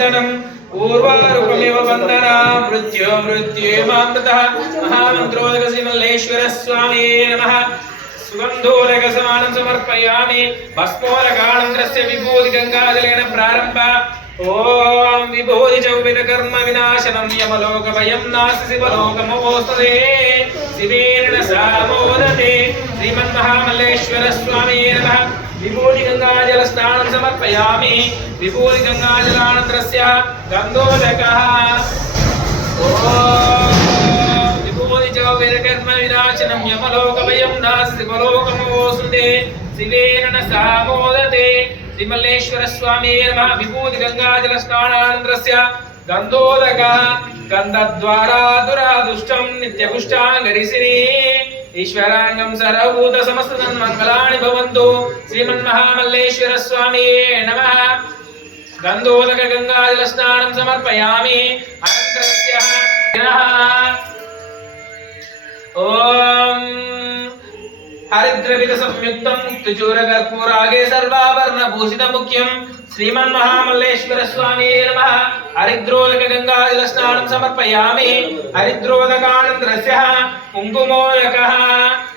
बंधनम ऊर्वारुकमिव बंधना मृत्यो मृत्युमामृतः महामंत्रोदक श्रीमल्लेश्वर स्वामी नमः सुगंधोदक समानं समर्पयामि भस्मोदकानंद्रस्य विभूति गंगाजलेन प्रारंभ ओम विभूति चौविद कर्म विनाशनं यमलोक भयं नास्ति शिवलोकमोस्तुते शिवेन सामोदते श्रीमन्महामल्लेश्वर स्वामी नमः विभूति गंगाजल स्नानं समर्पयामि विभूति गंगाजलानंतरस्य गंधोदकः ओम विभूति चौविद कर्म विनाशनं यमलोक भयं नास्ति शिवलोकमोस्तुते शिवेन सामोदते श्रीमल्लेश्वर स्वामी नमः विभूति गंगाजल स्नानानंतरस्य गंधोदकः गंधद्वारा दुरादुष्टं नित्यपुष्टाङ्गरिसिनी ईश्वरांगं सर्वभूत समस्तनं मंगलानि भवन्तु श्रीमन्महामल्लेश्वर स्वामी नमः गंधोदक गंगाजल स्नानं समर्पयामि अनन्तरस्य ओम हरिद्रविद संयुक्तं मुक्तचूर कर्पूरागे सर्वाभरण भूषित मुख्यं श्रीमन्महामल्लेश्वर स्वामी नमः हरिद्रोदक गंगाजल स्नानं समर्पयामि हरिद्रोदकानन्तरस्य कुङ्कुमोदकः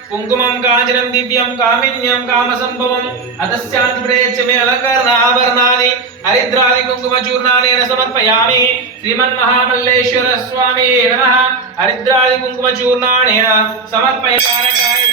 कुङ्कुमं काञ्चनं दिव्यं कामिन्यं कामसम्भवम् अतस्यान्ति प्रेच्य मे अलङ्करणाभरणानि हरिद्रादि कुङ्कुमचूर्णानेन समर्पयामि श्रीमन्महामल्लेश्वर स्वामी नमः हरिद्रादि कुङ्कुमचूर्णानेन समर्पयामि